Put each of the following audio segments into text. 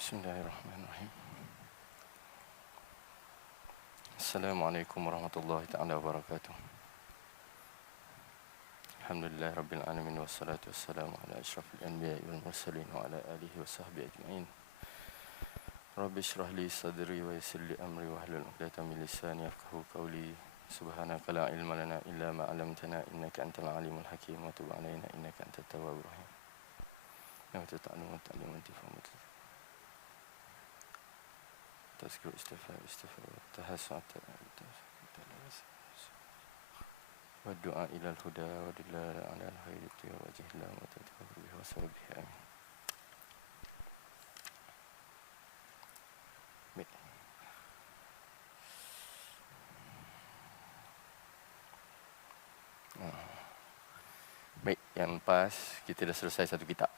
Bismillahirrahmanirrahim. Assalamualaikum warahmatullahi ta'ala wabarakatuh. Alhamdulillah rabbil alamin wassalatu wassalamu ala asyrafil anbiya'i wal mursalin wa ala alihi wa sahbihi ajma'in. Rabbi shrah li sadri wa yassir li amri wa hlul 'uqdatam min lisani yafqahu qawli. Subhanaka la ilma lana illa ma 'allamtana innaka antal alimul hakim wa tub 'alaina innaka antat tawwabur rahim. Ya ta'lamu wa ta'lamu antifa تذكر استفاء تحسن والدعاء إلى الهدى والدلال على الخير وجه الله وتتكبر به وسبب به آمين. Baik, yang lepas kita dah selesai satu kitab.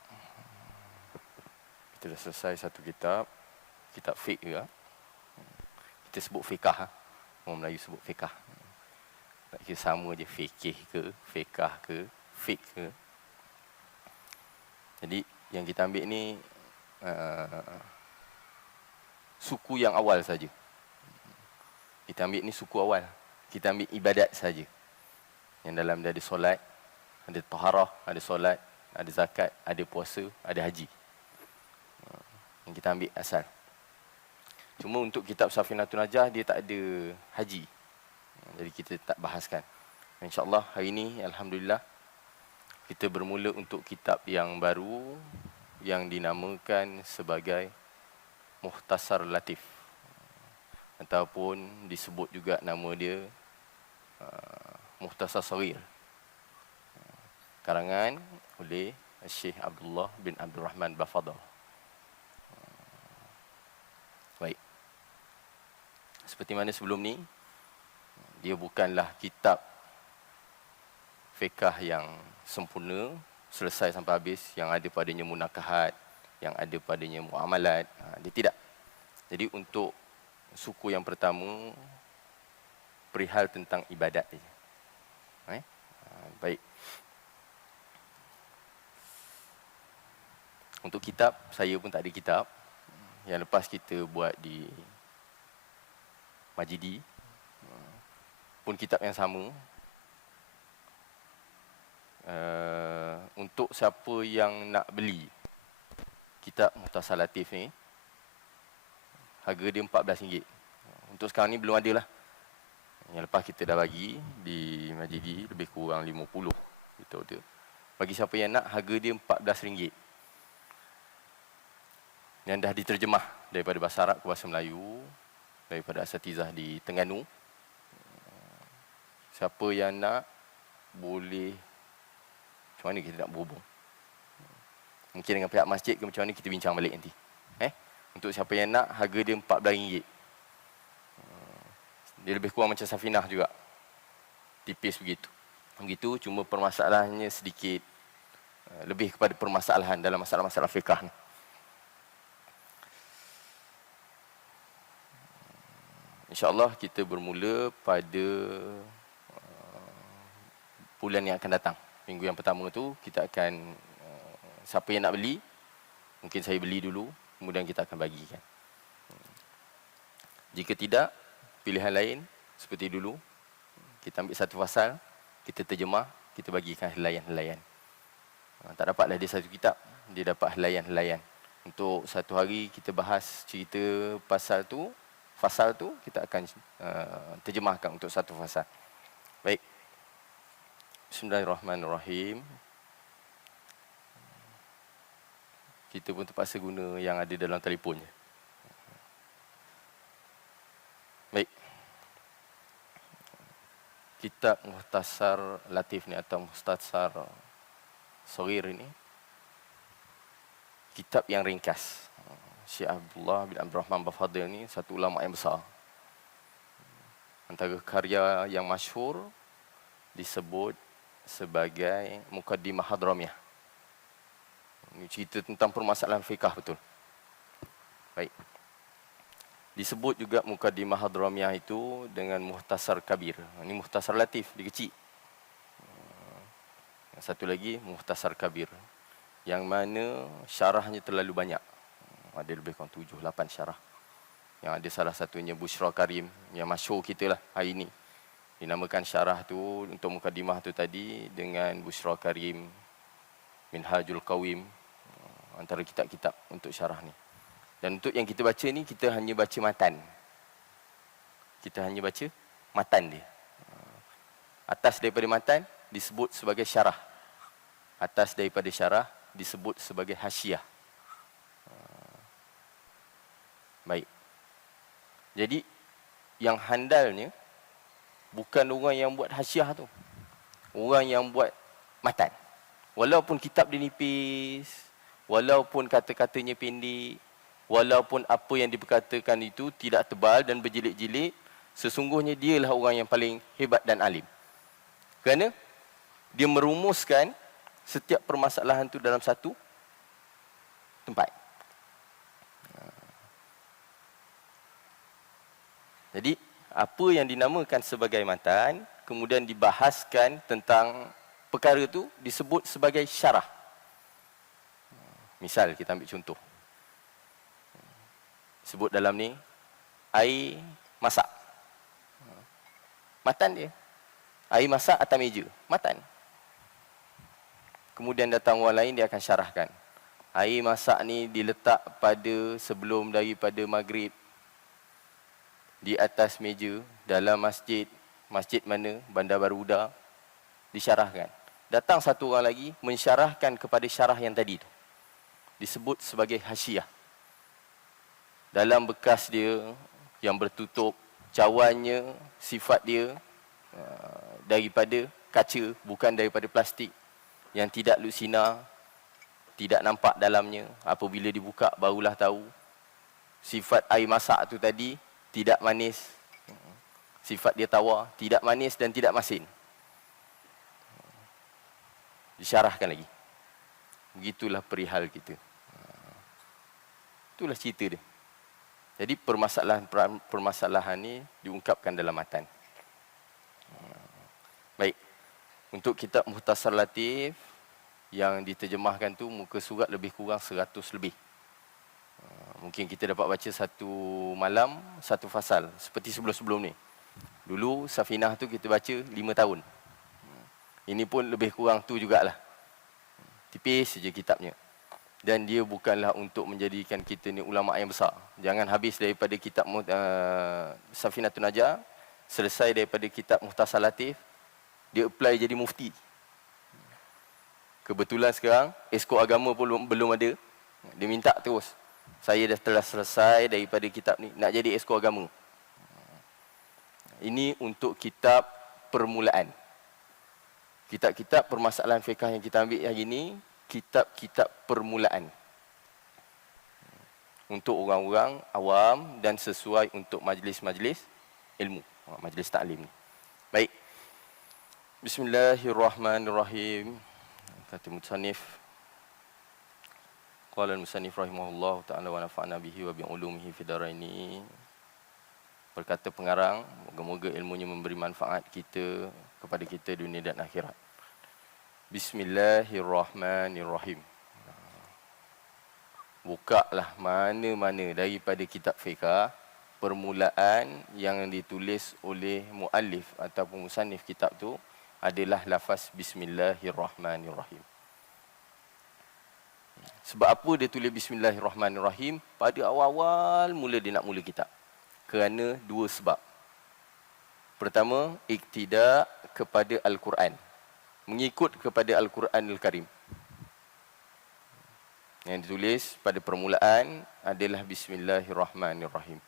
Kita dah selesai satu kitab, kitab fiqh juga. Kita sebut fiqah, orang Melayu sebut fiqah. Tak kira sama je fikih ke, fiqah ke, fiqh ke. Jadi yang kita ambil ni suku yang awal saja. Kita ambil ni suku awal. Kita ambil ibadat saja. Yang dalam dia ada solat, ada taharah, ada solat, ada zakat, ada puasa, ada haji. Yang kita ambil asal. Cuma untuk kitab Safinatun Najah dia tak ada haji. Jadi kita tak bahaskan. InsyaAllah hari ini alhamdulillah kita bermula untuk kitab yang baru yang dinamakan sebagai Mukhtasar Latif. Ataupun disebut juga nama dia Mukhtasar Saghir. Karangan oleh Syekh Abdullah bin Abdul Rahman Bafadhal. Baik. Seperti mana sebelum ni, dia bukanlah kitab fiqh yang sempurna, selesai sampai habis, yang ada padanya munakahat, yang ada padanya muamalat. Dia tidak. Jadi untuk suku yang pertama, perihal tentang ibadat saja. Baik. Untuk kitab, saya pun tak ada kitab. Yang lepas kita buat di Majidi, pun kitab yang sama. Untuk siapa yang nak beli kitab Mukhtasar Latif ni, harga dia RM14. Untuk sekarang ni belum ada lah. Yang lepas kita dah bagi di Majidi lebih kurang 50 kita order. Bagi siapa yang nak, harga dia RM14. Yang dah diterjemah daripada bahasa Arab ke bahasa Melayu, daripada asatizah di Terengganu. Siapa yang nak, boleh. Macam mana kita nak berhubung? Mungkin dengan pihak masjid ke macam mana, kita bincang balik nanti. Untuk siapa yang nak, harga dia RM14. Dia lebih kurang macam Safinah juga. Tipis begitu. Begitu, cuma permasalahannya sedikit lebih kepada permasalahan dalam masalah-masalah fiqah ni. InsyaAllah kita bermula pada bulan yang akan datang. Minggu yang pertama tu kita akan, siapa yang nak beli, mungkin saya beli dulu, kemudian kita akan bagikan. Jika tidak, pilihan lain seperti dulu, kita ambil satu fasal, kita terjemah, kita bagikan helaian-helaian. Tak dapatlah dia satu kitab, dia dapat helaian-helaian. Untuk satu hari kita bahas cerita pasal tu, fasal tu kita akan terjemahkan untuk satu fasal. Baik. Bismillahirrahmanirrahim. Kita pun terpaksa guna yang ada dalam telefon je. Baik. Kitab Mukhtasar Latif ni atau Mukhtasar Saghir ini kitab yang ringkas. Syekh Abdullah bin Abdul Rahman Bafadhal ni satu ulama yang besar. Antara karya yang masyhur disebut sebagai Muqaddimah Hadramiyah. Ini cerita tentang permasalahan fiqah betul. Baik. Disebut juga Muqaddimah Hadramiyah itu dengan Mukhtasar Kabir. Ini Mukhtasar Latif, dia kecil. Yang satu lagi Mukhtasar Kabir, yang mana syarahnya terlalu banyak. Ada lebih kurang 7-8 syarah. Yang ada salah satunya Bushra Karim, yang masyhur kita lah hari ini. Dinamakan syarah tu untuk mukadimah tu tadi dengan Bushra Karim, Minhajul Qawim, antara kitab-kitab untuk syarah ni. Dan untuk yang kita baca ni, kita hanya baca matan. Kita hanya baca matan dia. Atas daripada matan disebut sebagai syarah. Atas daripada syarah disebut sebagai hasyiah. Baik. Jadi yang handalnya bukan orang yang buat hasyiah tu. Orang yang buat matan. Walaupun kitab dia nipis, walaupun kata-katanya pendek, walaupun apa yang diperkatakan itu tidak tebal dan berjilid-jilid, sesungguhnya dialah orang yang paling hebat dan alim. Kerana dia merumuskan setiap permasalahan itu dalam satu tempat. Jadi, apa yang dinamakan sebagai matan, kemudian dibahaskan tentang perkara itu disebut sebagai syarah. Misal, kita ambil contoh. Sebut dalam ni, air masak. Matan dia. Air masak atas meja. Matan. Kemudian datang orang lain, dia akan syarahkan. Air masak ni diletak pada sebelum daripada maghrib. Di atas meja, dalam masjid. Masjid mana? Bandar Baru Uda. Disyarahkan. Datang satu orang lagi, mensyarahkan kepada syarah yang tadi tu. Disebut sebagai hasyiah. Dalam bekas dia yang bertutup, cawannya, sifat dia daripada kaca, bukan daripada plastik, yang tidak lusina, tidak nampak dalamnya. Apabila dibuka barulah tahu. Sifat air masak tu tadi tidak manis. Sifat dia tawar, tidak manis dan tidak masin. Disyarahkan lagi. Begitulah perihal kita. Itulah cerita dia. Jadi permasalahan ni diungkapkan dalam matan. Baik. Untuk kitab Mukhtasar Latif yang diterjemahkan tu muka surat lebih kurang 100 lebih. Mungkin kita dapat baca satu malam, satu fasal. Seperti sebelum-sebelum ni. Dulu Safinah tu kita baca 5 tahun. Ini pun lebih kurang tu jugalah. Tipis saja kitabnya. Dan dia bukanlah untuk menjadikan kita ni ulama' yang besar. Jangan habis daripada kitab Safinatun Najah, selesai daripada kitab Mukhtasar Latif, dia apply jadi mufti. Kebetulan sekarang, esko agama pun belum ada. Dia minta terus. Saya dah telah selesai daripada kitab ni, nak jadi esko agama. Ini untuk kitab permulaan. Kitab-kitab permasalahan fiqh yang kita ambil hari ini, kitab-kitab permulaan. Untuk orang-orang awam dan sesuai untuk majlis-majlis ilmu, majlis ta'lim ni. Baik. Bismillahirrahmanirrahim. Kata musannif, qala al-musannif rahimahullah ta'ala wa nafa'na bihi wa bi ulumihi fid dharaini. Berkata pengarang, moga-moga ilmunya memberi manfaat kepada kita dunia dan akhirat. Bismillahirrahmanirrahim. Bukalah mana-mana daripada kitab fiqh permulaan yang ditulis oleh muallif ataupun musannif kitab tu adalah lafaz Bismillahirrahmanirrahim. Sebab apa dia tulis Bismillahirrahmanirrahim? Pada awal-awal mula dia nak mula kitab. Kerana dua sebab. Pertama, iktidak kepada Al-Quran. Mengikut kepada Al-Quranul Karim. Yang ditulis pada permulaan adalah Bismillahirrahmanirrahim.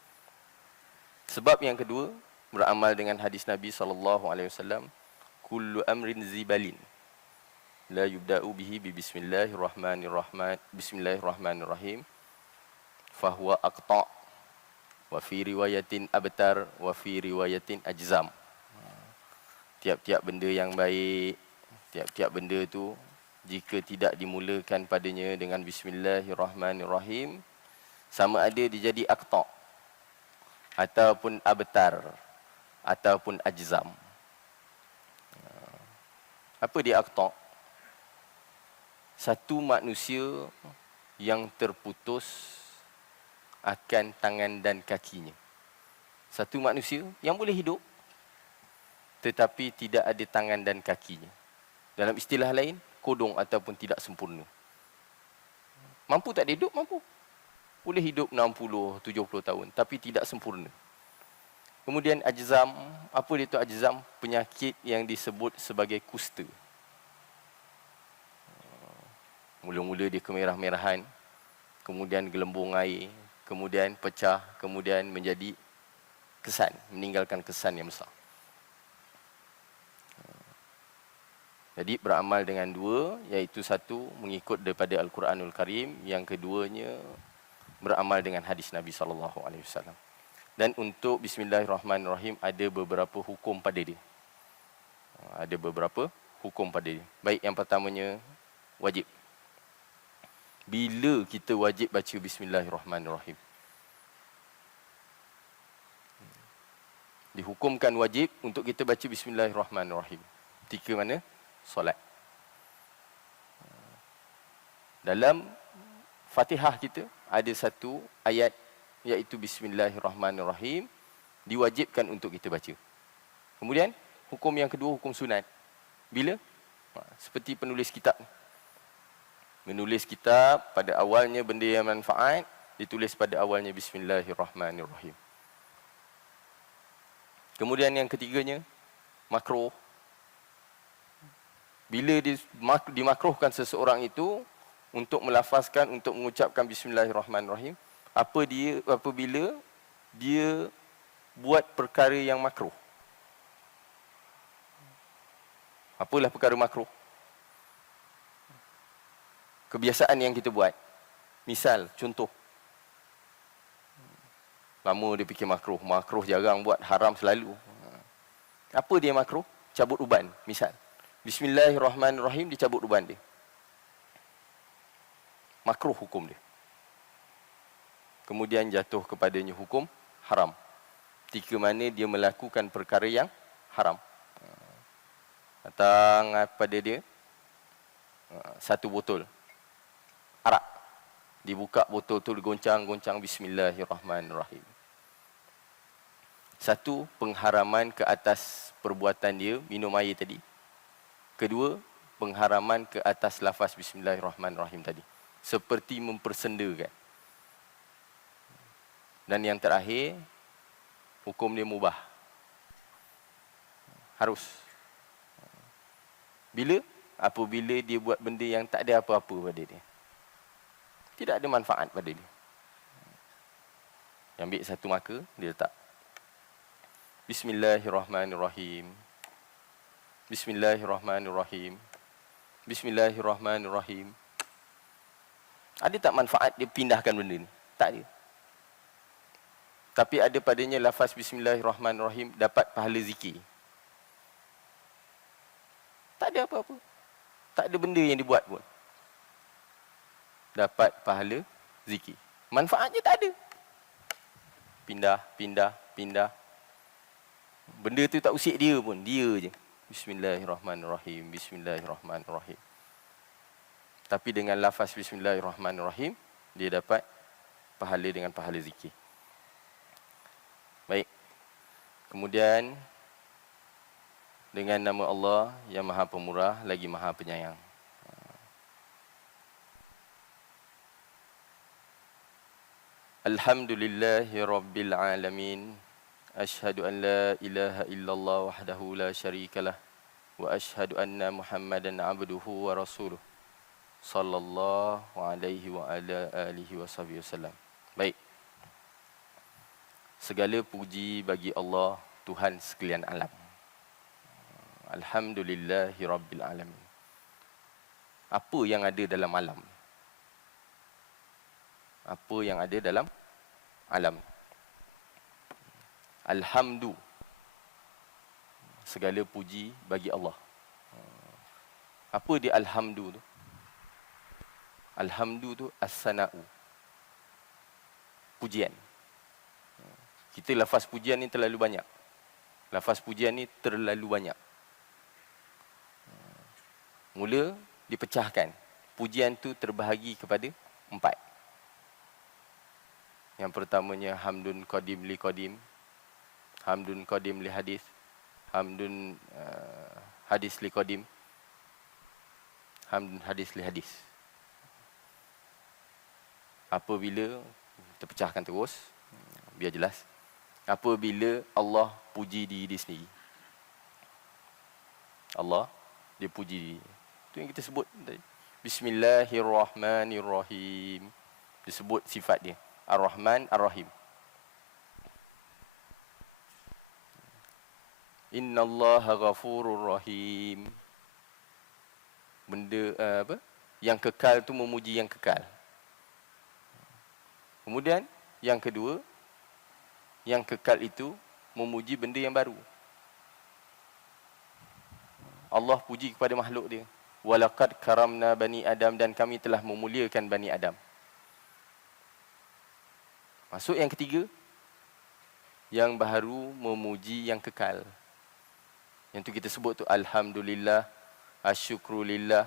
Sebab yang kedua, beramal dengan hadis Nabi SAW, kullu amrin zibalin la yubda'u bihi bi Bismillahirrahmanirrahim fahuwa aqta' wa fi riwayatin abtar wa fi riwayatin ajzam. Tiap-tiap benda yang baik, tiap-tiap benda tu jika tidak dimulakan padanya dengan Bismillahirrahmanirrahim, sama ada dia jadi aqta' ataupun abtar ataupun ajzam. Apa dia aqta'? Satu manusia yang terputus akan tangan dan kakinya. Satu manusia yang boleh hidup tetapi tidak ada tangan dan kakinya. Dalam istilah lain, kodong ataupun tidak sempurna. Mampu tak dia hidup? Mampu. Boleh hidup 60, 70 tahun tapi tidak sempurna. Kemudian ajzam, apa dia tu ajzam? Penyakit yang disebut sebagai kusta. Mula-mula dia kemerah-merahan, kemudian gelembung air, kemudian pecah, kemudian menjadi kesan, meninggalkan kesan yang besar. Jadi beramal dengan dua, iaitu satu mengikut daripada Al-Quranul Karim, yang keduanya beramal dengan hadis Nabi SAW. Dan untuk Bismillahirrahmanirrahim ada beberapa hukum pada dia. Ada beberapa hukum pada dia. Baik, yang pertamanya wajib. Bila kita wajib baca Bismillahirrahmanirrahim? Dihukumkan wajib untuk kita baca Bismillahirrahmanirrahim. Ketika mana? Solat. Dalam Fatihah kita ada satu ayat iaitu Bismillahirrahmanirrahim, diwajibkan untuk kita baca. Kemudian hukum yang kedua, hukum sunat. Bila? Seperti penulis kitab. Menulis kitab, pada awalnya benda yang manfaat, ditulis pada awalnya Bismillahirrahmanirrahim. Kemudian yang ketiganya, makruh. Bila dimakruhkan seseorang itu untuk melafazkan, untuk mengucapkan Bismillahirrahmanirrahim, apabila dia buat perkara yang makruh. Apalah perkara makruh? Kebiasaan yang kita buat. Misal, contoh. Lama dia fikir makruh. Makruh jarang buat, haram selalu. Apa dia makruh? Cabut uban, misal. Bismillahirrahmanirrahim, dia cabut uban dia. Makruh hukum dia. Kemudian jatuh kepadanya hukum haram. Ketika mana dia melakukan perkara yang haram. Datang pada dia satu botol arak. Dibuka botol tu, digoncang-goncang Bismillahirrahmanirrahim. Satu, pengharaman ke atas perbuatan dia minum air tadi. Kedua, pengharaman ke atas lafaz Bismillahirrahmanirrahim tadi. Seperti mempersendakan. Dan yang terakhir, hukum dia mubah. Harus. Bila? Apabila dia buat benda yang tak ada apa-apa pada dia. Tidak ada manfaat pada dia. Dia ambil satu maka, dia letak. Bismillahirrahmanirrahim. Bismillahirrahmanirrahim. Bismillahirrahmanirrahim. Ada tak manfaat dia pindahkan benda ni? Tak ada. Tapi ada padanya lafaz Bismillahirrahmanirrahim, dapat pahala zikir. Tak ada apa-apa. Tak ada benda yang dibuat pun. Dapat pahala zikir. Manfaatnya tak ada. Pindah, pindah, pindah. Benda tu tak usik dia pun. Dia je. Bismillahirrahmanirrahim. Bismillahirrahmanirrahim. Tapi dengan lafaz Bismillahirrahmanirrahim, dia dapat pahala dengan pahala zikir. Baik. Kemudian, dengan nama Allah yang Maha Pemurah lagi Maha Penyayang. Alhamdulillahi Rabbil Alamin. Ashhadu an la ilaha illallah wahdahu la syarikalah. Wa ashhadu anna Muhammadan abduhu wa rasuluh. Sallallahu alaihi wa ala alihi wa sahbihi wasallam. Baik. Segala puji bagi Allah, Tuhan sekalian alam. Alhamdulillahi Rabbil Alamin. Apa yang ada dalam alam? Apa yang ada dalam alam? Alhamdu. Segala puji bagi Allah. Apa dia alhamdu tu? Alhamdu tu as-sana'u. Pujian. Kita lafaz pujian ni terlalu banyak. Lafaz pujian ni terlalu banyak. Mula dipecahkan. Pujian tu terbahagi kepada 4. Yang pertamanya hamdun qadim li qadim, hamdun qadim li hadis, hamdun hadis li qadim, hamdun hadis li hadis. Apabila kita pecahkan terus biar jelas. Apabila Allah puji diri sendiri. Allah dia puji diri. Itu yang kita sebut tadi. Bismillahirrahmanirrahim. Disebut sifat dia. Ar-Rahman, Ar-Rahim. Innallaha ghafurur rahim. Benda apa? Yang kekal tu memuji yang kekal. Kemudian yang kedua, yang kekal itu memuji benda yang baru. Allah puji kepada makhluk dia. Walaqad karamna bani Adam, dan kami telah memuliakan bani Adam. Masuk yang ketiga, yang baru memuji yang kekal. Yang tu kita sebut tu alhamdulillah, asyukrulillah.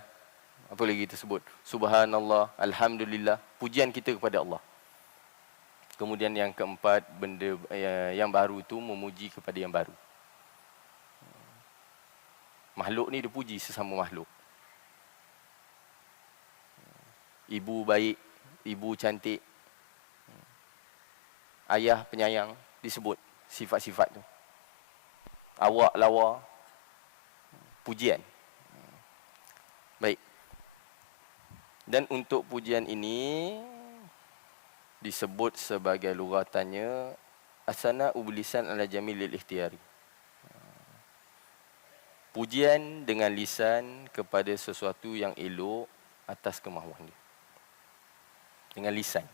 Apa lagi kita sebut? Subhanallah, alhamdulillah. Pujian kita kepada Allah. Kemudian yang keempat, benda yang baru tu memuji kepada yang baru. Makhluk ni dipuji sesama makhluk. Ibu baik, ibu cantik, ayah penyayang, disebut sifat-sifat tu. Awak lawa, pujian. Baik. Dan untuk pujian ini disebut sebagai lughatannya asana ublisan ala jamilil ikhtiyari. Pujian dengan lisan kepada sesuatu yang elok atas kemahuan dia. Dengan lisan.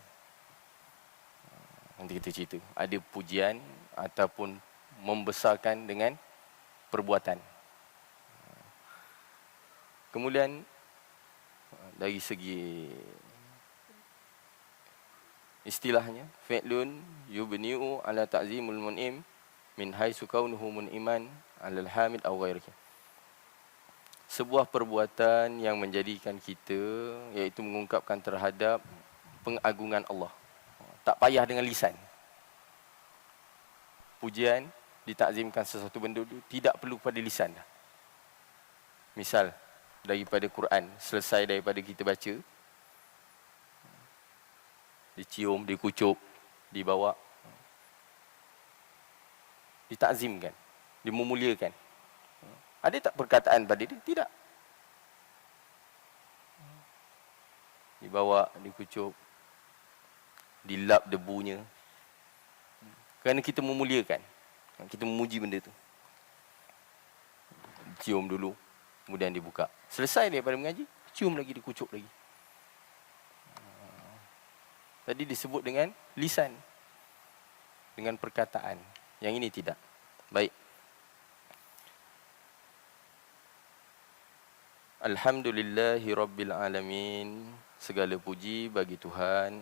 Nanti kita cerita. Ada pujian ataupun membesarkan dengan perbuatan. Kemudian dari segi istilahnya, fi'lun yubni'u ala ta'zimul mun'im min haitsu kaunuhu mun'iman 'alal hamid aw ghairihi. Sebuah perbuatan yang menjadikan kita, iaitu mengungkapkan terhadap pengagungan Allah. Tak payah dengan lisan. Pujian ditakzimkan sesuatu benda itu tidak perlu pada lisan. Misal daripada Quran, selesai daripada kita baca, dicium, dikucup, dibawa, ditakzimkan, dimemuliakan. Ada tak perkataan pada dia? Tidak. Dibawa, dikucup, dilap debunya. Kerana kita memuliakan, kita memuji benda tu. Cium dulu, kemudian dibuka. Selesai daripada mengaji, cium lagi, dikucup lagi. Tadi disebut dengan lisan, dengan perkataan. Yang ini tidak. Baik. Alhamdulillahi Rabbil Alamin. Segala puji bagi Tuhan,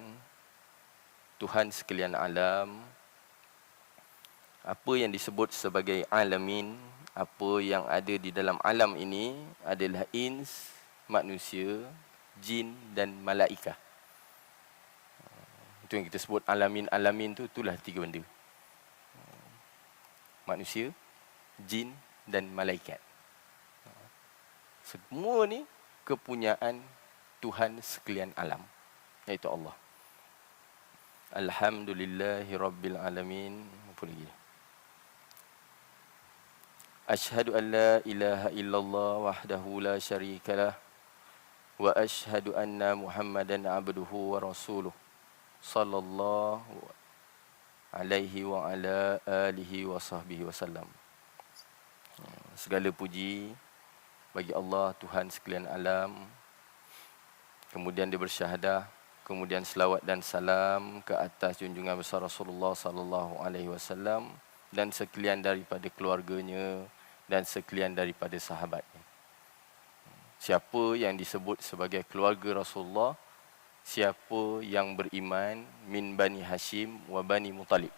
Tuhan sekalian alam. Apa yang disebut sebagai alamin, apa yang ada di dalam alam ini adalah ins, manusia, jin dan malaikah. Itu yang kita sebut alamin. Alamin tu, itulah tiga benda. Manusia, jin dan malaikat. Semua ni kepunyaan Tuhan sekalian alam, iaitu Allah. Alhamdulillahi Rabbil Alamin. Apa lagi? Ashhadu an la ilaha illallah wahdahu la syarikalah wa ashhadu anna Muhammadan abduhu wa rasuluh sallallahu alaihi wa ala alihi wa sahbihi wasallam. Segala puji bagi Allah, Tuhan sekalian alam. Kemudian dia bersyahadah, kemudian selawat dan salam ke atas junjungan besar Rasulullah sallallahu alaihi wasallam dan sekalian daripada keluarganya dan sekalian daripada sahabatnya. Siapa yang disebut sebagai keluarga Rasulullah? Siapa yang beriman min Bani Hashim wa Bani Muttalib.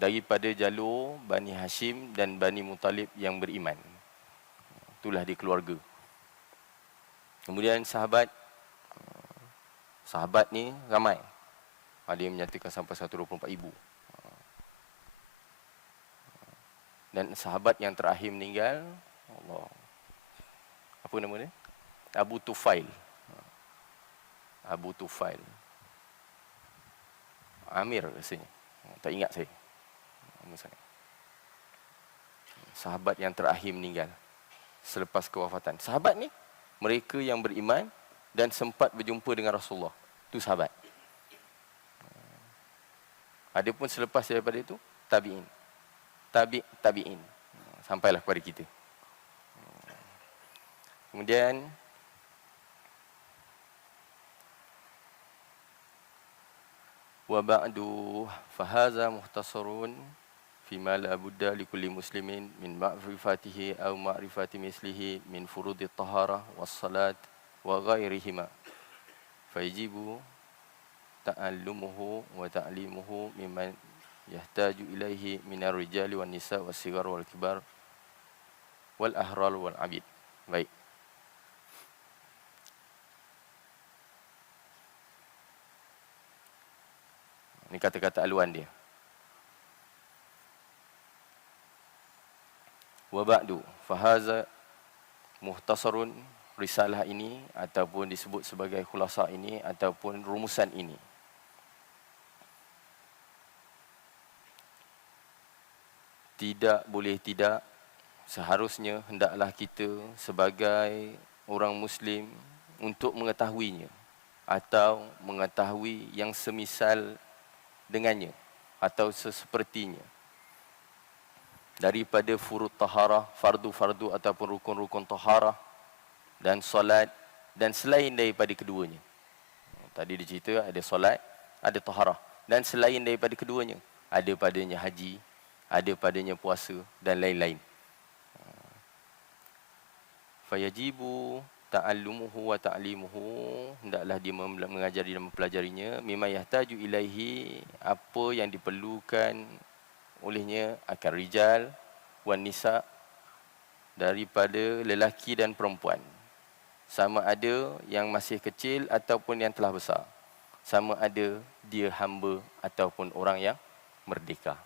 Daripada jalur Bani Hashim dan Bani Muttalib yang beriman. Itulah di keluarga. Kemudian sahabat. Sahabat ni ramai. Ada yang menyatakan sampai 124,000. Dan sahabat yang terakhir meninggal, Allah, apa nama dia? Abu Tufail. Abu Tufail. Amir rasanya. Tak ingat saya. Sahabat yang terakhir meninggal selepas kewafatan. Sahabat ni, mereka yang beriman dan sempat berjumpa dengan Rasulullah. Itu sahabat. Adapun selepas daripada itu, tabi'in. Tabi'in. Sampailah kepada kita. Kemudian wa ba'du fahaza muhtasarun fima la budda likulli muslimin min ma'rifatihi aw ma'rifati mislihi min furudit taharah was salat wa ghairihima fayajibu ta'allumuhu wa ta'limuhu mimman yahtaju ilaihi minar rijali wan nisa was sigar wal kibar wal ahral wal abid. Baik. Ini kata-kata aluan dia. Wa ba'du fahaza muhtasarun, risalah ini ataupun disebut sebagai khulasa ini ataupun rumusan ini. Tidak boleh tidak, seharusnya hendaklah kita sebagai orang Muslim untuk mengetahuinya atau mengetahui yang semisal dengannya atau sesepertinya daripada furud taharah, fardu-fardu ataupun rukun-rukun taharah dan solat dan selain daripada keduanya. Tadi dicerita ada solat, ada taharah dan selain daripada keduanya, ada padanya haji, ada padanya puasa dan lain-lain. Fayajibu ta'allumuhu wa ta'limuhu, hendaklah dia mengajari dan mempelajarinya, mimma yahtaju ilaihi, apa yang diperlukan olehnya, akan rijal wan nisa, daripada lelaki dan perempuan, sama ada yang masih kecil ataupun yang telah besar, sama ada dia hamba ataupun orang yang merdeka.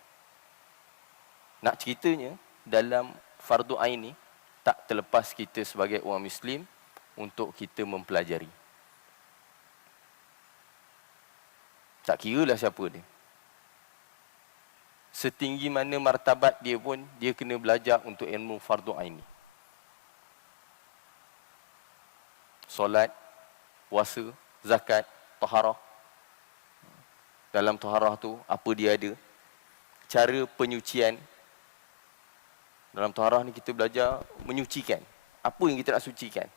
Nak ceritanya, dalam fardu ain ni tak terlepas kita sebagai orang Muslim untuk kita mempelajari. Tak kiralah siapa dia. Setinggi mana martabat dia pun, dia kena belajar untuk ilmu fardu ain ni. Solat, puasa, zakat, taharah. Dalam taharah tu, apa dia ada? Cara penyucian. Dalam taharah ni kita belajar menyucikan. Apa yang kita nak sucikan?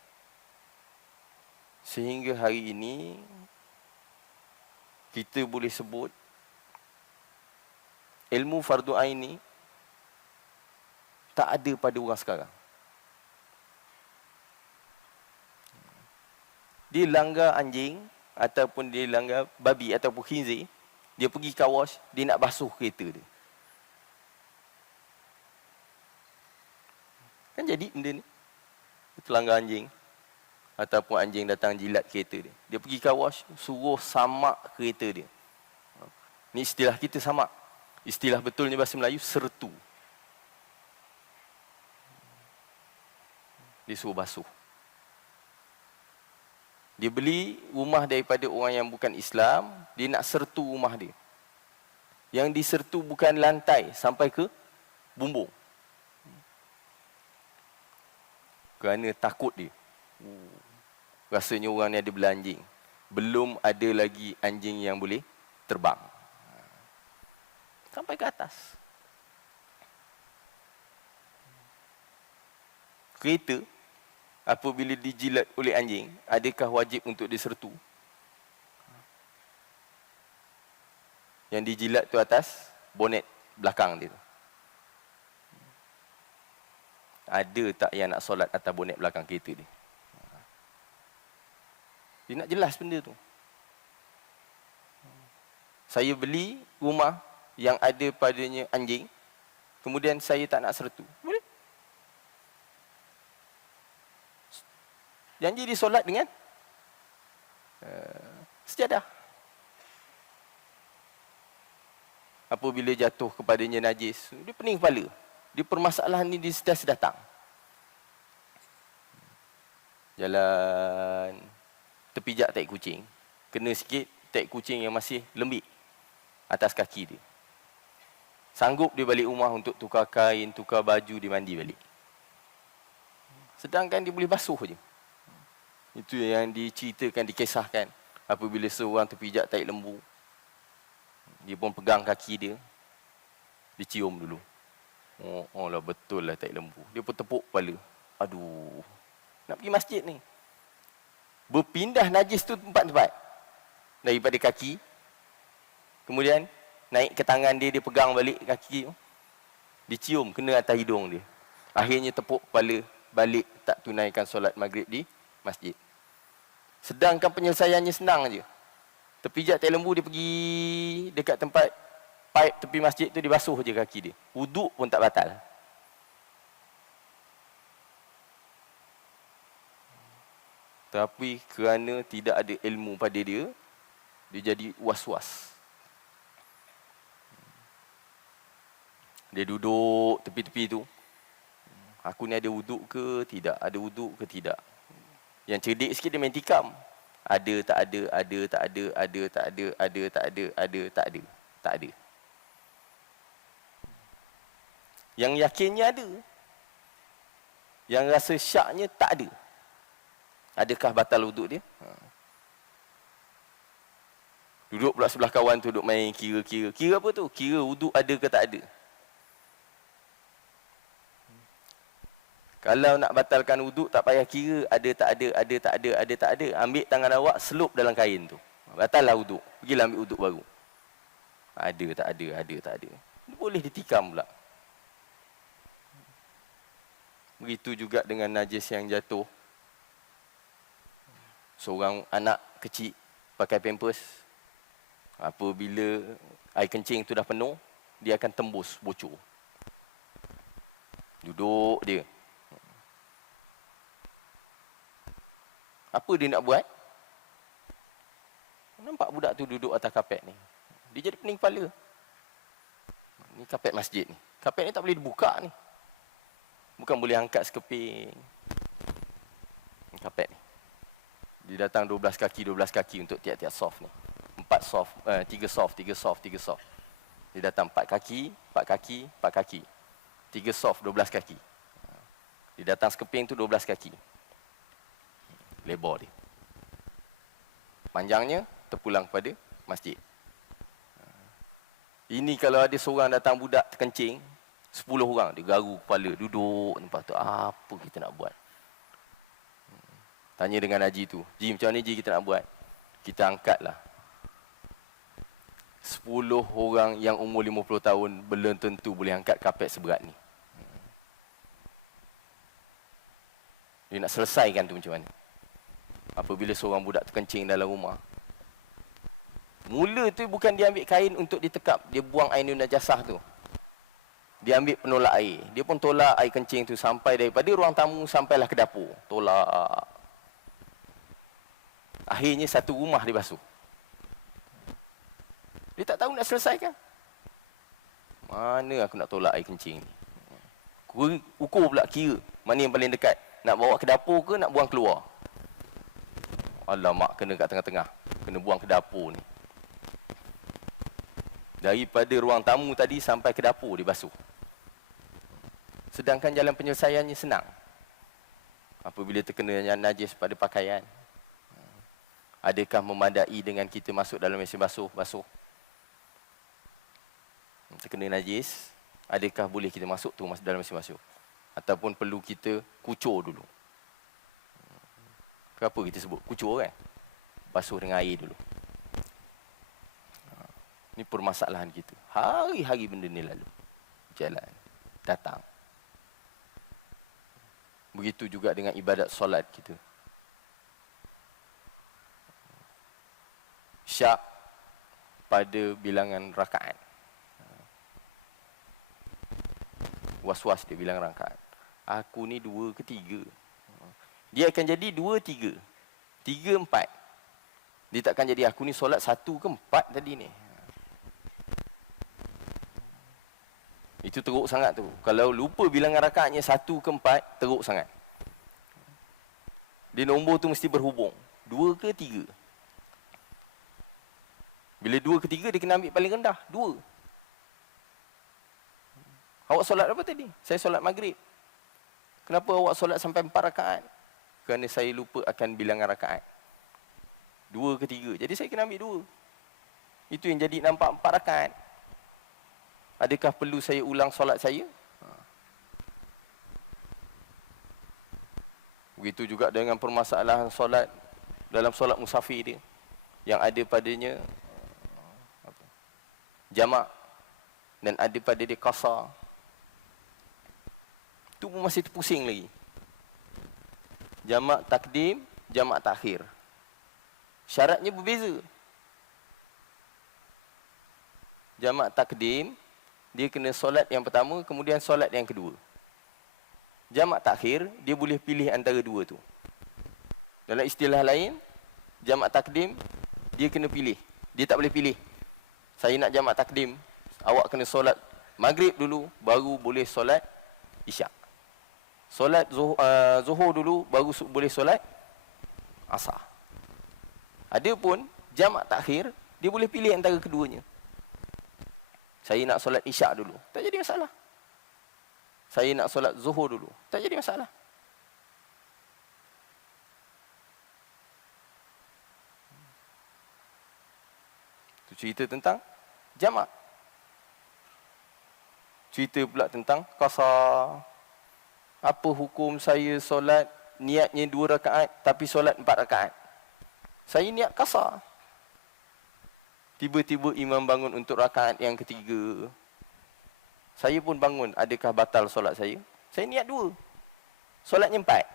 Sehingga hari ini, kita boleh sebut ilmu fardu ain ni tak ada pada orang sekarang. Dia langgar anjing ataupun dia langgar babi ataupun khinzir, dia pergi car wash, dia nak basuh kereta dia. Kan jadi benda ni. Itu langgar anjing. Ataupun anjing datang jilat kereta dia. Dia pergi car wash, suruh samak kereta dia. Ni istilah kita samak. Istilah betulnya bahasa Melayu, sertu. Dia suruh basuh. Dia beli rumah daripada orang yang bukan Islam, dia nak sertu rumah dia. Yang disertu bukan lantai sampai ke bumbung. Kerana takut dia. Rasanya orang ni ada bela anjing. Belum ada lagi anjing yang boleh terbang. Sampai ke atas. Kereta, apabila dijilat oleh anjing, adakah wajib untuk disertu? Yang dijilat tu atas, bonet belakang dia tu. Ada tak yang nak solat atas bonet belakang kereta dia? Dia nak jelas benda tu. Saya beli rumah yang ada padanya anjing, kemudian saya tak nak sertu. Boleh? Janji disolat dengan sejadah. apabila jatuh kepadanya najis, dia pening kepala. Dia permasalahan ni dia sentiasa datang. Jalan terpijak tai kucing, kena sikit tai kucing yang masih lembik atas kaki dia. Sanggup dia balik rumah untuk tukar kain, tukar baju, dia mandi balik. Sedangkan dia boleh basuh je. Itu yang diceritakan, dikisahkan. Apabila seorang terpijak tai lembu, dia pun pegang kaki dia, dicium dulu. Oh lah, betul lah tai lembu. Dia pun tepuk kepala. Aduh, nak pergi masjid ni. Berpindah najis tu tempat-tempat. Daripada kaki, kemudian naik ke tangan dia, dia pegang balik kaki tu. Dicium, kena atas hidung dia. Akhirnya tepuk kepala, balik tak tunaikan solat maghrib di masjid. Sedangkan penyelesaiannya senang je. Terpijak tai lembu, dia pergi dekat tempat paip tepi masjid tu, dia basuh je kaki dia. Wuduk pun tak batal. Tapi kerana tidak ada ilmu pada dia, dia jadi was-was. Dia duduk tepi-tepi tu. Aku ni ada wuduk ke tidak? Ada wuduk ke tidak? Yang cerdik sikit dia main tikam. Ada, tak ada, ada, tak ada, ada, tak ada, ada, tak ada, ada, tak ada. Tak ada. Yang yakinnya ada. Yang rasa syaknya tak ada. Adakah batal wuduk dia? Duduk pula sebelah kawan tu, duduk main kira-kira. Kira apa tu? Kira wuduk ada ke tak ada. Kalau nak batalkan wuduk, tak payah kira ada, tak ada, ada, tak ada, ada, tak ada. Ambil tangan awak, selup dalam kain tu. Batallah wuduk. Pergilah ambil wuduk baru. Ada, tak ada, ada, tak ada. Boleh ditikam pula. Begitu juga dengan najis yang jatuh. Seorang anak kecil pakai pampers, apabila air kencing tu dah penuh, dia akan tembus, bocor. Duduk dia. Apa dia nak buat? Nampak budak tu duduk atas kapet ni. Dia jadi pening kepala. Ni kapet masjid ni. Kapet ni tak boleh dibuka ni. Bukan boleh angkat sekeping. Kapet ni. Dia datang 12 kaki untuk tiap-tiap soft ni. 4 soft, 3 soft, 3 soft, 3 soft. Dia datang 4 kaki, 4 kaki, 4 kaki. 3 soft, 12 kaki. Dia datang sekeping tu 12 kaki. Lebar dia. Panjangnya terpulang kepada masjid. Ini kalau ada seorang datang budak terkencing, 10 orang dia garu kepala, duduk tempat tu. Apa kita nak buat? Tanya dengan Haji tu, Ji, macam mana Ji kita nak buat? Kita angkatlah 10 orang yang umur 50 tahun belum tentu boleh angkat kapet seberat ni. Dia nak selesaikan tu macam mana? Apabila seorang budak terkencing dalam rumah, mula tu bukan dia ambil kain untuk ditekap, dia buang air najasah tu. Dia ambil penolak air. Dia pun tolak air kencing tu sampai daripada ruang tamu sampailah ke dapur. Tolak. Akhirnya satu rumah dia basuh. Dia tak tahu nak selesaikan. Mana aku nak tolak air kencing ni? Ukur pula kira mana yang paling dekat. Nak bawa ke dapur ke nak buang keluar? Alamak, kena kat tengah-tengah. Kena buang ke dapur ni. Daripada ruang tamu tadi sampai ke dapur dia basuh. Sedangkan jalan penyelesaiannya senang. Apabila terkena najis pada pakaian, adakah memadai dengan kita masuk dalam mesin basuh? Terkena najis, adakah boleh kita masuk tu dalam mesin basuh? Ataupun perlu kita kucur dulu? Kenapa kita sebut kucur kan? Basuh dengan air dulu. Ini permasalahan kita. Hari-hari benda ni lalu. Jalan. Datang. Begitu juga dengan ibadat solat kita. Syak pada bilangan rakaat. Was-was dia bilang rakaat. Aku ni 2 ke 3. Dia akan jadi 2, 3. 3, 4. Dia takkan jadi aku ni solat 1 ke 4 tadi ni. Itu teruk sangat tu. Kalau lupa bilangan rakaatnya 1 ke 4, teruk sangat. Dia nombor tu mesti berhubung. 2 ke 3. Bila 2 ke 3, dia kena ambil paling rendah. 2. Awak solat apa tadi? Saya solat maghrib. Kenapa awak solat sampai 4 rakaat? Kerana saya lupa akan bilangan rakaat. 2 ke 3. Jadi saya kena ambil 2. Itu yang jadi nampak 4 rakaat. Adakah perlu saya ulang solat saya? Begitu juga dengan permasalahan solat dalam solat musafir dia. Yang ada padanya jamak dan ada pada dia qasar. Itu pun masih terpusing lagi. Jamak takdim, jamak takhir. Syaratnya berbeza. Jamak takdim, dia kena solat yang pertama, kemudian solat yang kedua. Jamak takhir, dia boleh pilih antara dua tu. Dalam istilah lain, jamak takdim, dia kena pilih. Dia tak boleh pilih. Saya nak jamak takdim, awak kena solat maghrib dulu, baru boleh solat isyak. Solat zuhur dulu, baru boleh solat asar. Adapun jamak takhir, dia boleh pilih antara keduanya. Saya nak solat isyak dulu, tak jadi masalah. Saya nak solat zuhur dulu, tak jadi masalah. Itu cerita tentang jamak. Cerita pula tentang qasar. Apa hukum saya solat niatnya 2 rakaat tapi solat 4 rakaat? Saya niat qasar. Tiba-tiba imam bangun untuk rakaat yang ketiga. Saya pun bangun, adakah batal solat saya? Saya niat 2. Solatnya 4.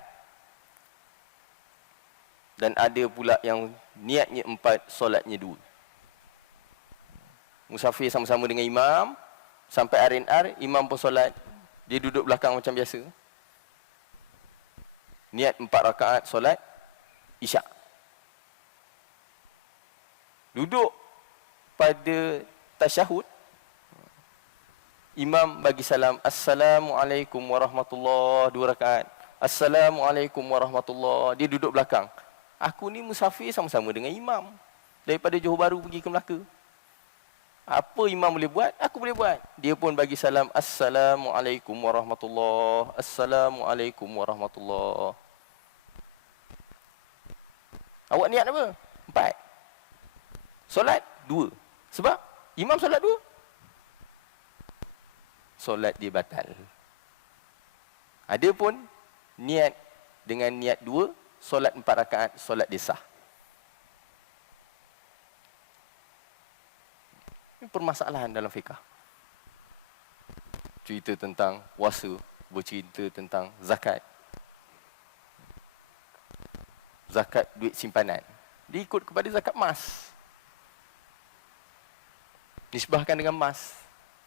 Dan ada pula yang niatnya 4, solatnya 2. Musafir sama-sama dengan imam, sampai R&R, imam pun solat. Dia duduk belakang macam biasa. Niat 4 rakaat solat isyak. Duduk pada tasyahud, imam bagi salam, Assalamualaikum warahmatullahi, 2 rakaat. Assalamualaikum warahmatullahi. Dia duduk belakang. Aku ni musafir sama-sama dengan imam. Daripada Johor Bahru pergi ke Melaka. Apa imam boleh buat, aku boleh buat. Dia pun bagi salam, Assalamualaikum warahmatullahi. Assalamualaikum warahmatullahi. Awak niat apa? 4. Solat 2. Sebab imam solat 2. Solat dia batal. Adapun niat dengan niat 2, solat 4 rakaat, solat dia sah. Ini permasalahan dalam fiqah. Cerita tentang puasa, bercerita tentang zakat. Zakat duit simpanan. Dia ikut kepada zakat emas. Nisbahkan dengan emas.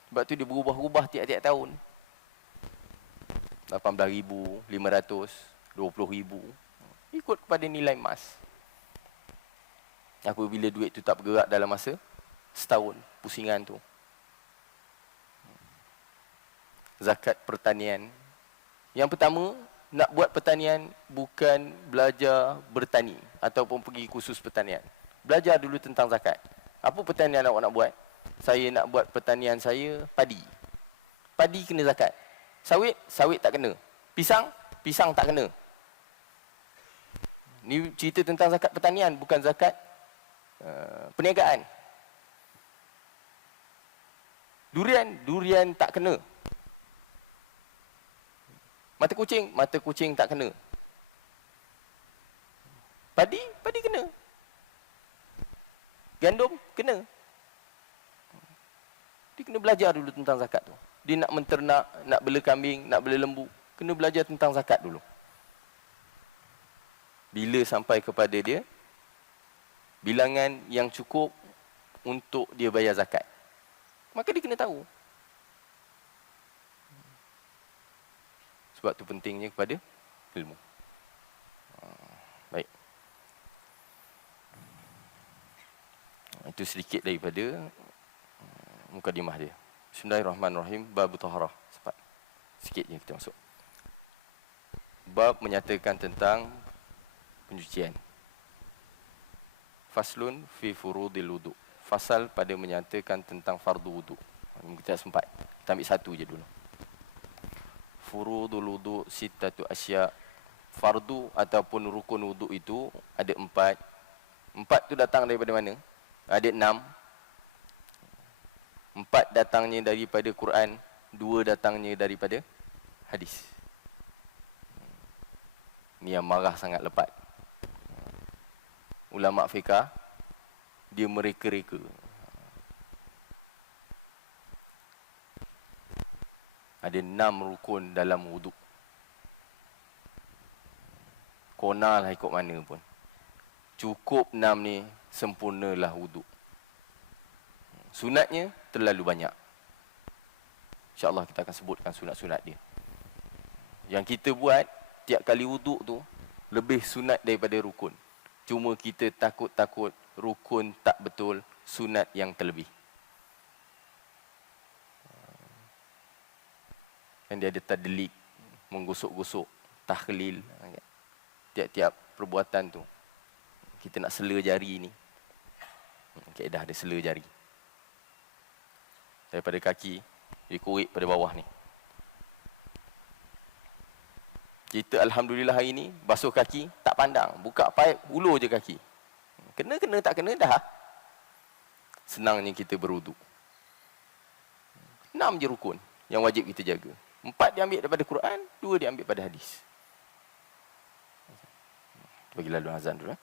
Sebab tu dia berubah-ubah tiap-tiap tahun. 18,500, 20,000. Ikut kepada nilai emas. Apabila duit tu tak bergerak dalam masa setahun, pusingan tu. Zakat pertanian. Yang pertama, nak buat pertanian bukan belajar bertani ataupun pergi kursus pertanian. Belajar dulu tentang zakat. Apa pertanian awak nak buat? Saya nak buat pertanian saya padi. Padi kena zakat. Sawit, sawit tak kena. Pisang, pisang tak kena. Ni cerita tentang zakat pertanian, bukan zakat perniagaan. Durian, durian tak kena. Mata kucing tak kena. Padi, padi kena. Gandum, kena. Dia kena belajar dulu tentang zakat tu. Dia nak menternak, nak bela kambing, nak bela lembu, kena belajar tentang zakat dulu. Bila sampai kepada dia bilangan yang cukup untuk dia bayar zakat, maka dia kena tahu. Sebab tu pentingnya kepada ilmu. Baik. Itu sedikit daripada mukadimah dia. Bismillahirrahmanirrahim. Bab taharah. Cepat. Sikit je kita masuk. Bab menyatakan tentang pencucian. Faslun fi furudil wudu. Fasal pada menyatakan tentang fardu wudu. Kita sempat. Kita ambil satu je dulu. Furudul wudu sittatu asya. Fardu ataupun rukun wudu itu ada 4. 4 tu datang daripada mana? Ada 6. 4 datangnya daripada Quran, 2 datangnya daripada hadis. Ni yang marah sangat lepat. Ulama fiqah dia mereka-reka. Ada 6 rukun dalam wuduk. Konalah ikut mana pun. Cukup 6 ni, sempurnalah wuduk. Sunatnya terlalu banyak. InsyaAllah kita akan sebutkan sunat-sunat dia. Yang kita buat tiap kali wuduk tu lebih sunat daripada rukun. Cuma kita takut-takut rukun tak betul, sunat yang terlebih. Dan dia ada tadlik, menggosok-gosok, tahlil. Tiap-tiap perbuatan tu kita nak sela jari ni. Kaedah ada sela jari. Daripada kaki, dia korek pada bawah ni. Kita Alhamdulillah hari ni, basuh kaki, tak pandang. Buka paip, ulur je kaki. Kena, tak kena, dah. Senangnya kita berwuduk. 6 je rukun yang wajib kita jaga. 4 diambil daripada Quran, 2 diambil pada hadis. Bagi lalu azan dulu.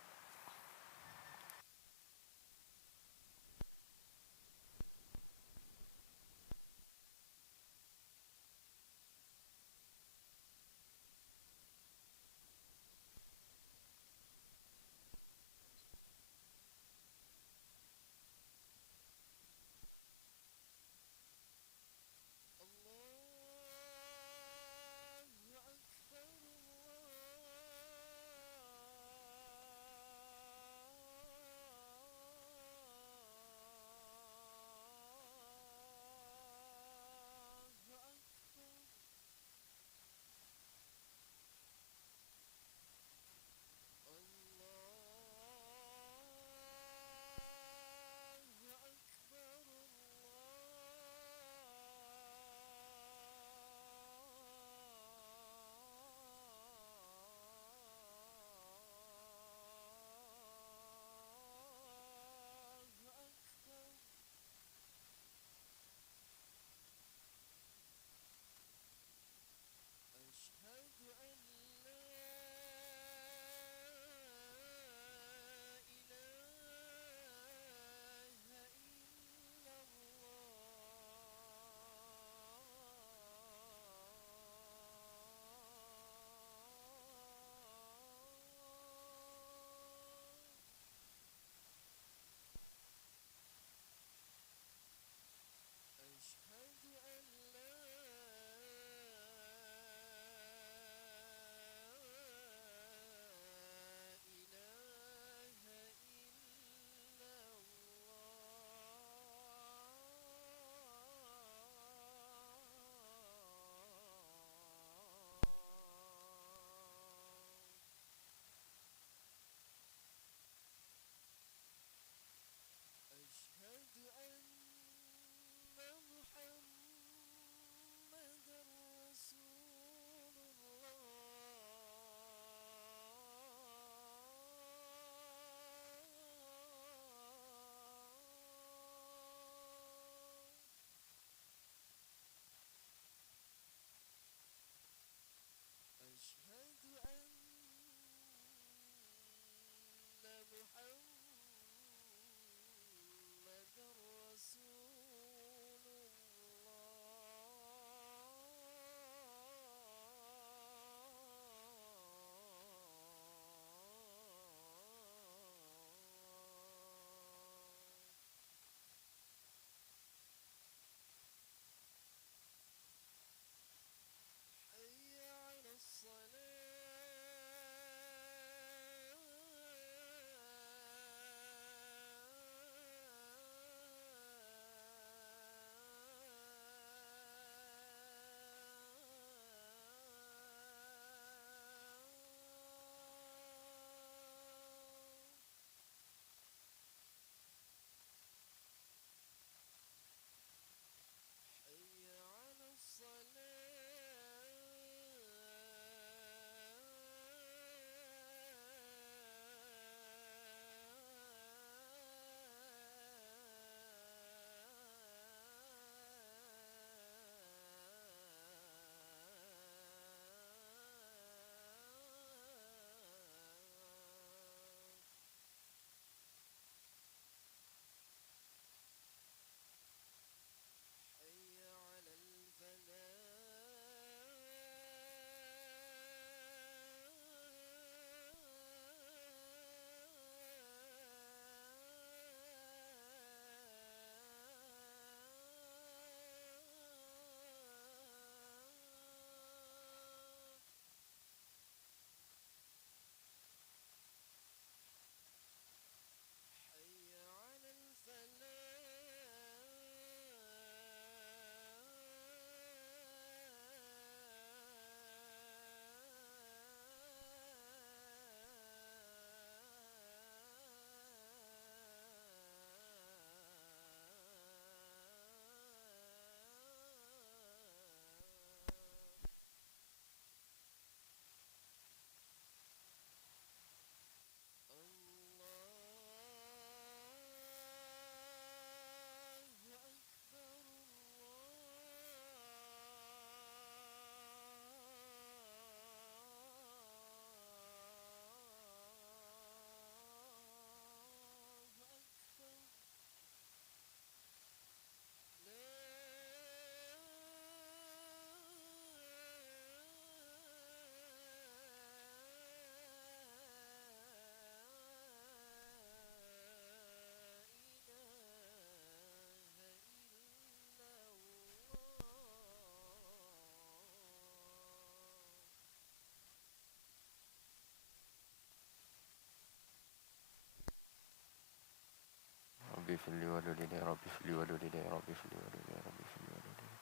fili walidayya rabbi fili walidayya rabbi fili walidayya rabbi fili walidayya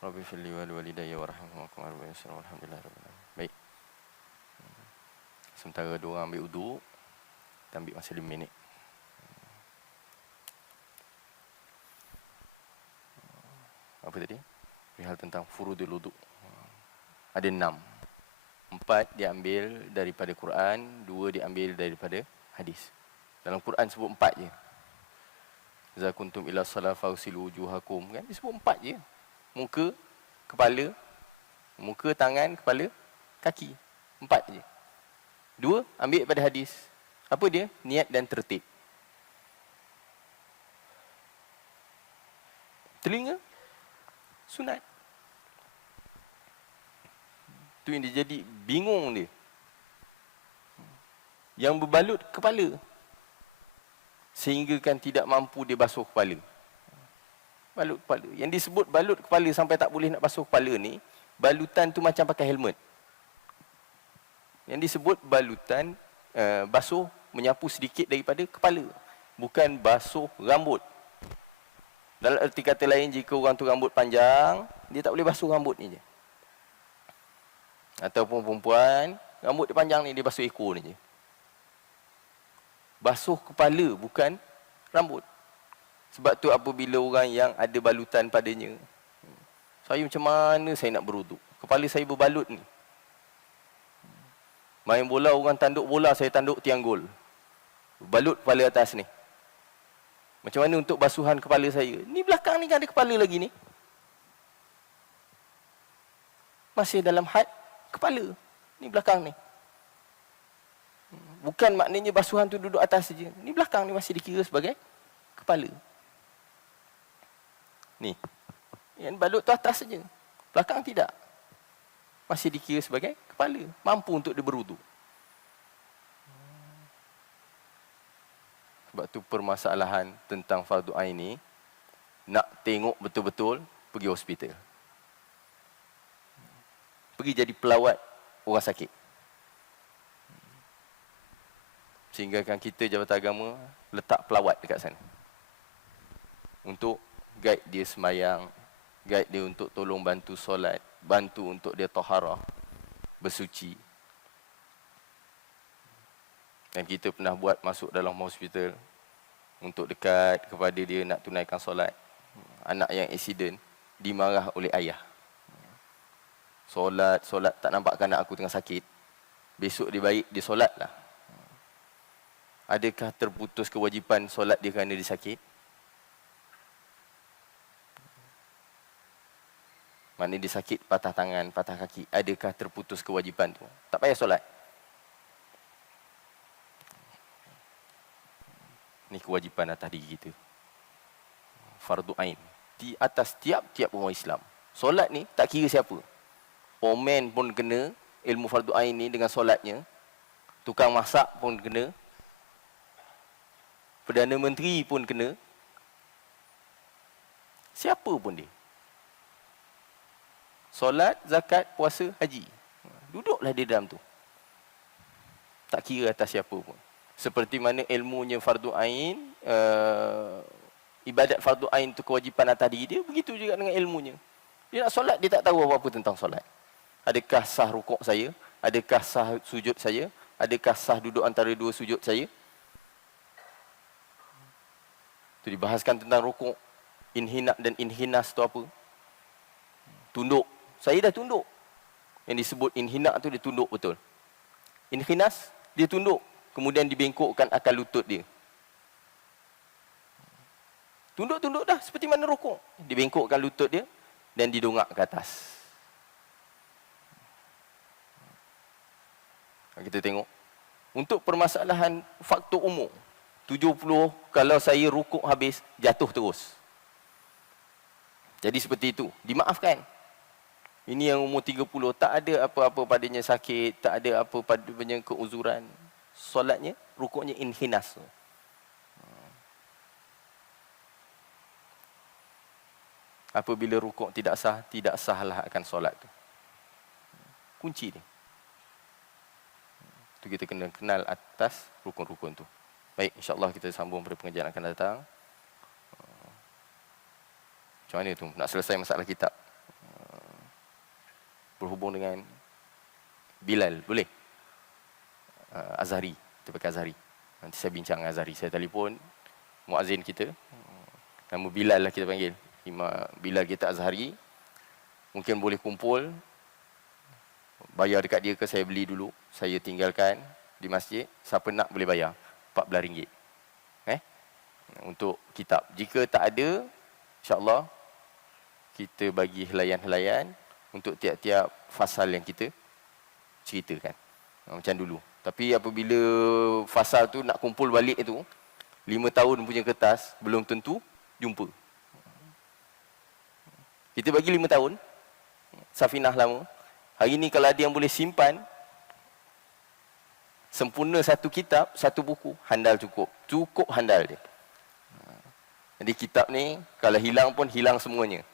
rabbi fili walidayya warhamhum kama rabbayani alhamdulillahirabbil alamin. Baik. Sementara dua orang ambil wuduk, kita ambil masa 5 minit. Apa tadi? Perihal tentang furudul wuduk. Ada 6. 4 diambil daripada Quran, 2 diambil daripada hadis. Dalam Quran sebut 4 je. Za kuntum ila salat fausilu wujuhakum, kan? Dia sebut 4 je. Muka, kepala, muka, tangan, kepala, kaki. 4 je. 2 ambil daripada hadis. Apa dia? Niat dan tertib. Telinga, sunat. Tu yang dia jadi bingung dia. Yang berbalut kepala. Sehingga kan tidak mampu dia basuh kepala. Balut kepala. Yang disebut balut kepala sampai tak boleh nak basuh kepala ni, balutan tu macam pakai helmet. Yang disebut balutan, basuh, menyapu sedikit daripada kepala. Bukan basuh rambut. Dalam erti kata lain, jika orang tu rambut panjang, dia tak boleh basuh rambut ni je. Ataupun perempuan, rambut dia panjang ni, dia basuh ekor ni je. Basuh kepala, bukan rambut. Sebab tu apabila orang yang ada balutan padanya, saya macam mana saya nak beruduk? Kepala saya berbalut ni. Main bola, orang tanduk bola, saya tanduk tiang gol. Balut kepala atas ni. Macam mana untuk basuhan kepala saya? Ni belakang ni kan ada kepala lagi ni. Masih dalam had kepala. Ni belakang ni. Bukan maknanya basuhan tu duduk atas saja. Ni belakang ni masih dikira sebagai kepala. Ni. Yang balut tu atas saja. Belakang tidak. Masih dikira sebagai kepala. Mampu untuk dia berwuduk. Sebab tu permasalahan tentang fardu ain ni, nak tengok betul-betul, pergi hospital. Pergi jadi pelawat orang sakit. Sehingga kan kita Jabatan Agama letak pelawat dekat sana. Untuk guide dia sembahyang, guide dia untuk tolong bantu solat, bantu untuk dia taharah, bersuci. Dan kita pernah buat masuk dalam hospital untuk dekat kepada dia nak tunaikan solat. Anak yang aksiden dimarah oleh ayah. Solat tak nampakkan anak aku tengah sakit. Besok dia baik, dia solatlah. Adakah terputus kewajipan solat dia kerana dia sakit? Maknanya dia sakit, patah tangan, patah kaki. Adakah terputus kewajipan tu? Tak payah solat. Ni kewajipan atas diri kita. Fardu ain. Di atas tiap-tiap orang Islam. Solat ni tak kira siapa. Pomen pun kena ilmu fardu ain ni dengan solatnya. Tukang masak pun kena. Perdana Menteri pun kena. Siapa pun dia. Solat, zakat, puasa, haji. Duduklah dia dalam tu. Tak kira atas siapa pun. Seperti mana ilmunya fardu ain, ibadat fardu ain itu kewajipan atas diri dia, begitu juga dengan ilmunya. Dia nak solat, dia tak tahu apa-apa tentang solat. Adakah sah rukuk saya? Adakah sah sujud saya? Adakah sah duduk antara dua sujud saya? Itu dibahaskan tentang rukuk. Inhina dan inhinas itu apa? Tunduk. Saya dah tunduk. Yang disebut inhina tu dia tunduk betul. Inhinas, dia tunduk. Kemudian dibengkokkan akal lutut dia. Tunduk-tunduk dah seperti mana rukuk. Dibengkokkan lutut dia dan didongak ke atas. Kita tengok. Untuk permasalahan faktor umur. 70 kalau saya rukuk habis, jatuh terus. Jadi seperti itu. Dimaafkan. Ini yang umur 30, tak ada apa-apa padanya sakit, tak ada apa padanya keuzuran. Solatnya, rukuknya inhinas. Apabila rukuk tidak sahlah akan solat tu. Kunci ni. Tu kita kena kenal atas rukun-rukun tu. Baik, insya-Allah kita sambung pada pengajian akan datang. Macam mana tu nak selesai masalah kitab? Berhubung dengan Bilal, boleh? Azhari, kita pakai Azhari. Nanti saya bincang dengan Azhari. Saya telefon muazzin kita. Nama Bilal lah kita panggil. Bilal kita Azhari. Mungkin boleh kumpul. Bayar dekat dia ke saya beli dulu. Saya tinggalkan di masjid. Siapa nak boleh bayar. RM14. Untuk kitab. Jika tak ada, insyaAllah kita bagi helaian-helaian untuk tiap-tiap fasal yang kita ceritakan. Macam dulu. Tapi apabila fasal tu nak kumpul balik itu, 5 tahun punya kertas, belum tentu jumpa. Kita bagi 5 tahun, Safinah lama. Hari ni kalau ada yang boleh simpan, sempurna satu kitab, satu buku, handal cukup. Cukup handal dia. Jadi kitab ni, kalau hilang pun hilang semuanya.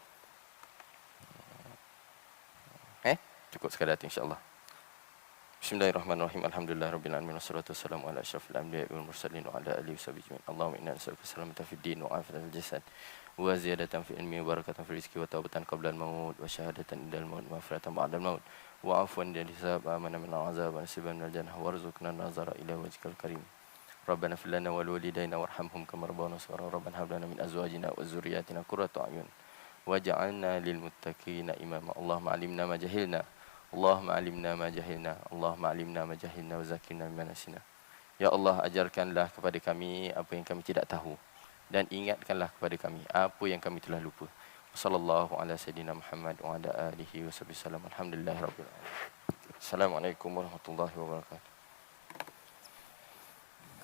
Cukup sekadar itu insyaAllah. Bismillahirrahmanirrahim. Alhamdulillahirabbil alamin wassalatu wassalamu ala asyrafil anbiya'i wal mursalin wa ala alihi washabbihi ajma'in. Allahumma inna nas'aluka salamatan fid din wa afiatan fil jasad wa ziyadatan fil ilmi wa barakatan fil rizqi wa taubatan qabla al-maut wa syahadatan indal maut wa maghfiratan ba'da al-maut wa afwan dan hisab amana min al-'azab wa nasiban minal jannah warzuqna nazara ila wajhikal karim. Rabbana fil lana wal walidayna warhamhum kama rabbawna shaghira. Rabbana hab lana min azwajina wa dhurriyyatina qurrata a'yun waj'alna lil muttaqina imama. Allahumma 'allimna ma jahilna. Allahumma alimna ma jahilna. Allahumma alimna ma jahilna wa zakirna mimma nasina. Ya Allah, ajarkanlah kepada kami apa yang kami tidak tahu dan ingatkanlah kepada kami apa yang kami telah lupa. Sallallahu ala sayidina Muhammad wa ala alihi wa sahbihi wasallam. Alhamdulillahirabbil alamin. Assalamualaikum warahmatullahi wabarakatuh.